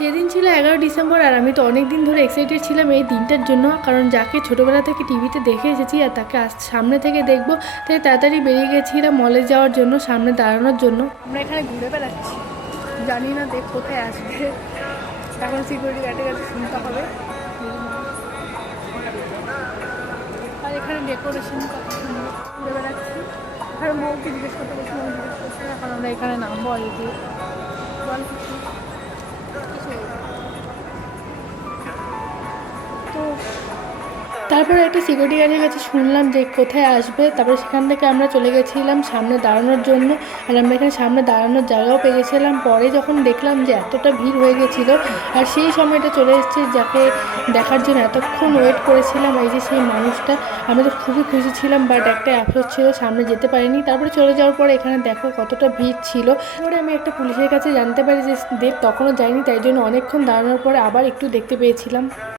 সেদিন ছিল 11 ডিসেম্বর আর আমি তো অনেক দিন ধরে এক্সাইটেড ছিলাম এই দিনটার জন্য, কারণ যাকে ছোটোবেলা থেকে টিভিতে দেখে এসেছি আর তাকে আজ সামনে থেকে দেখবো, তাই তাড়াতাড়ি বেরিয়ে গেছিলাম মলে যাওয়ার জন্য, সামনে দাঁড়ানোর জন্য। আমরা এখানে ঘুরে বেড়াচ্ছি, জানি না দেখ কোথায় আসবে, এখন সিকিউরিটি গার্ডের কাছে শুনতে হবে। আর এখানে ডেকোরেশন ঘুরে বেড়াচ্ছি, আর মৌকে জিজ্ঞেস করতে বলছি, মৌ জিজ্ঞেস করছে এখন আমরা এখানে নামবো আর কি বল কিছু তো। তারপরে একটা সিকিউরিটি গার্ডের কাছে শুনলাম যে কোথায় আসবে, তারপরে সেখান থেকে আমরা চলে গেছিলাম সামনে দাঁড়ানোর জন্য। আর আমরা এখানে সামনে দাঁড়ানোর জায়গাও পেয়ে গেছিলাম। পরে যখন দেখলাম যে এতটা ভিড় হয়ে গেছিলো, আর সেই সময়টা চলে এসেছে যাকে দেখার জন্য এতক্ষণ ওয়েট করেছিলাম, এই যে সেই মানুষটা। আমি তো খুবই খুশি ছিলাম, বাট একটা অ্যাফসোস ছিল সামনে যেতে পারিনি। তারপরে চলে যাওয়ার পরে এখানে দেখো কতটা ভিড় ছিল। পরে আমি একটা পুলিশের কাছে জানতে পারি যে দেব তখনও যায়নি, তাই জন্য অনেকক্ষণ দাঁড়ানোর পরে আবার একটু দেখতে পেয়েছিলাম।